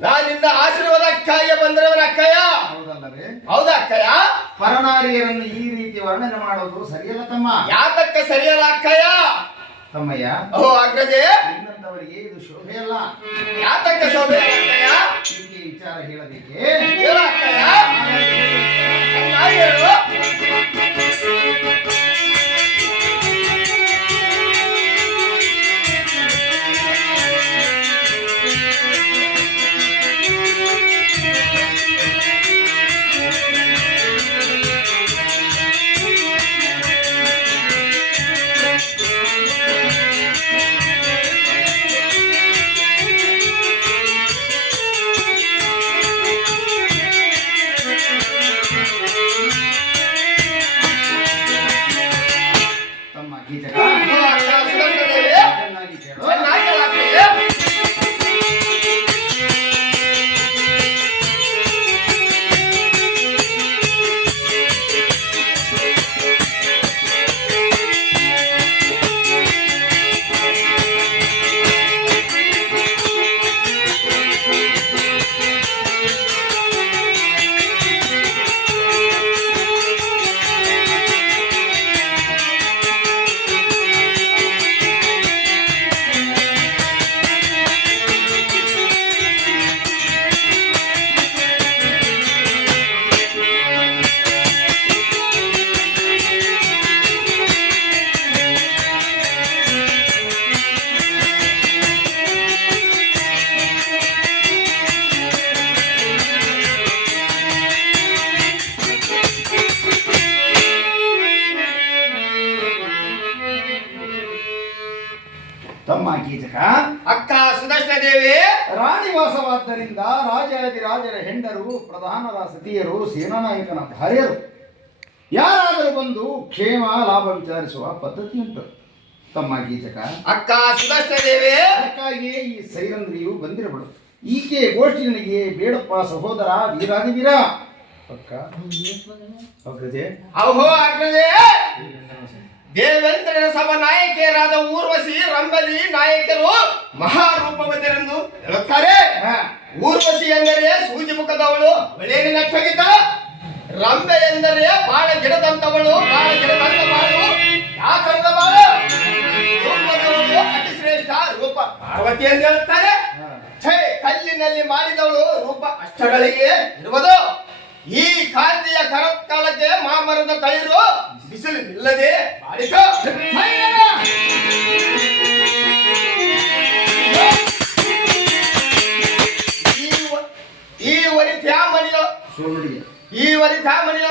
ನಿನ್ನ ಆಶೀರ್ವಾದಕ್ಕಾಗಿ ಬಂದಿರವರ ಅಕ್ಕಯ್ಯ. ಹೌದಲ್ಲವೇ? ಹೌದಾ ಅಕ್ಕಯ್ಯ? ಪರನಾರಿಯರನ್ನು ಈ ರೀತಿ ವರ್ಣನೆ ಮಾಡೋದು ಸರಿಯಲ್ಲ ತಮ್ಮ. ಯಾತಕ್ಕೆ ಸರಿಯಲ್ಲ ಅಕ್ಕಯ್ಯ? ತಮ್ಮಯ್ಯ, ಓ ಅಗ್ರಜೆ, ನಿನ್ನಂತವರಿಗೆ ಇದು ಶೋಭೆಯಲ್ಲ. ಯಾತಕ್ಕೆ ಶೋಭೆ ಅಕ್ಕಯ್ಯ? ಹೀಗೆ ವಿಚಾರ ಹೇಳಬೇಕೆ? ಹೇಳು ಅಕ್ಕಯ್ಯ, ಚೆನ್ನಾಗಿ ಹೇಳು. ತಮ್ಮ ಗೀತೆಗ ಓ ಅಕ್ಕ ಸುಲಭದೇವಿ, ಚೆನ್ನಾಗಿ ಕೇಳು. ಚೆನ್ನಾಗಿ ಹೇಳು ಅಕ್ಕಯ್ಯ. ತಮ್ಮ ಗೀತಕ ಅಕ್ಕ ಸುದರ್ಶನದೇವಿ, ರಾಣಿವಾಸವಾದ್ದರಿಂದ ರಾಜಾದಿರಾಜರ ಹೆಂಡರು, ಪ್ರಧಾನರ ಸತಿಯರು, ಸೇನಾನಾಯಕನ ಭಾರ್ಯರು ಯಾರಾದರೂ ಬಂದು ಕ್ಷೇಮ ಲಾಭ ವಿಚಾರಿಸುವ ಪದ್ಧತಿ ಉಂಟು. ತಮ್ಮ ಗೀತಕ ಅಕ್ಕ ಸುದರ್ಶನದೇವಿ, ಅದಕ್ಕಾಗಿಯೇ ಈ ಸೈರಂಧ್ರಿಯು ಬಂದಿರಬಾರದು. ಈಕೆ ಗೋಷ್ಠಿನಿಗೆ ಬೇಡಪ್ಪ ಸಹೋದರ ವೀರಾದಿವೀರ ಪಕ್ಕ ಅಗ್ರಜೆ. ಅಹೋ ಅಗ್ರಜೆ, ದೇವೇಂದ್ರನ ಸಭಾ ನಾಯಕಿಯರಾದ ಊರ್ವಶಿ, ರಂಬಲಿ ನಾಯಕರು ಮಹಾರೂಪವತಿರೆಂದು ಹೇಳುತ್ತಾರೆ. ಊರ್ವಶಿ ಎಂದರೆ ಸೂಜಿ ಮುಖದವಳು, ಅವಳೇನು ನಟ್ಟಗಿದ್ದ. ರಂಬೆ ಎಂದರೆ ಬಾಳ ಗಿಡದಂತವಳು, ಬಾಳ ಗಿಡದಂತ ಬಾಳು, ಯಾಕಂದ ಬಾಳು. ರೂಪದವಳು ಅತಿ ಶ್ರೇಷ್ಠ ರೂಪ ಪಾರ್ವತಿ ಎಂದು ಹೇಳುತ್ತಾರೆ. ಛೇ, ಕಲ್ಲಿನಲ್ಲಿ ಮಾಡಿದವಳು ರೂಪ ಅಷ್ಟಗಳಿಗೆ ಇರುವುದು. ಈ ಕಾಂತಿಯ ಕರತ್ಕಾಲಕ್ಕೆ ಮಾಮರದ ತಳಿರು ಬಿಸಿಲು ನಿಲ್ಲದೆ ಬಾಡಿಸೋ. ಈ ವರಿತ್ಯಾ ಮಣಿಯ ಸೋಲುಡಿಗೆ ಈ ವರಿತ್ಯಾ ಮಣಿಯ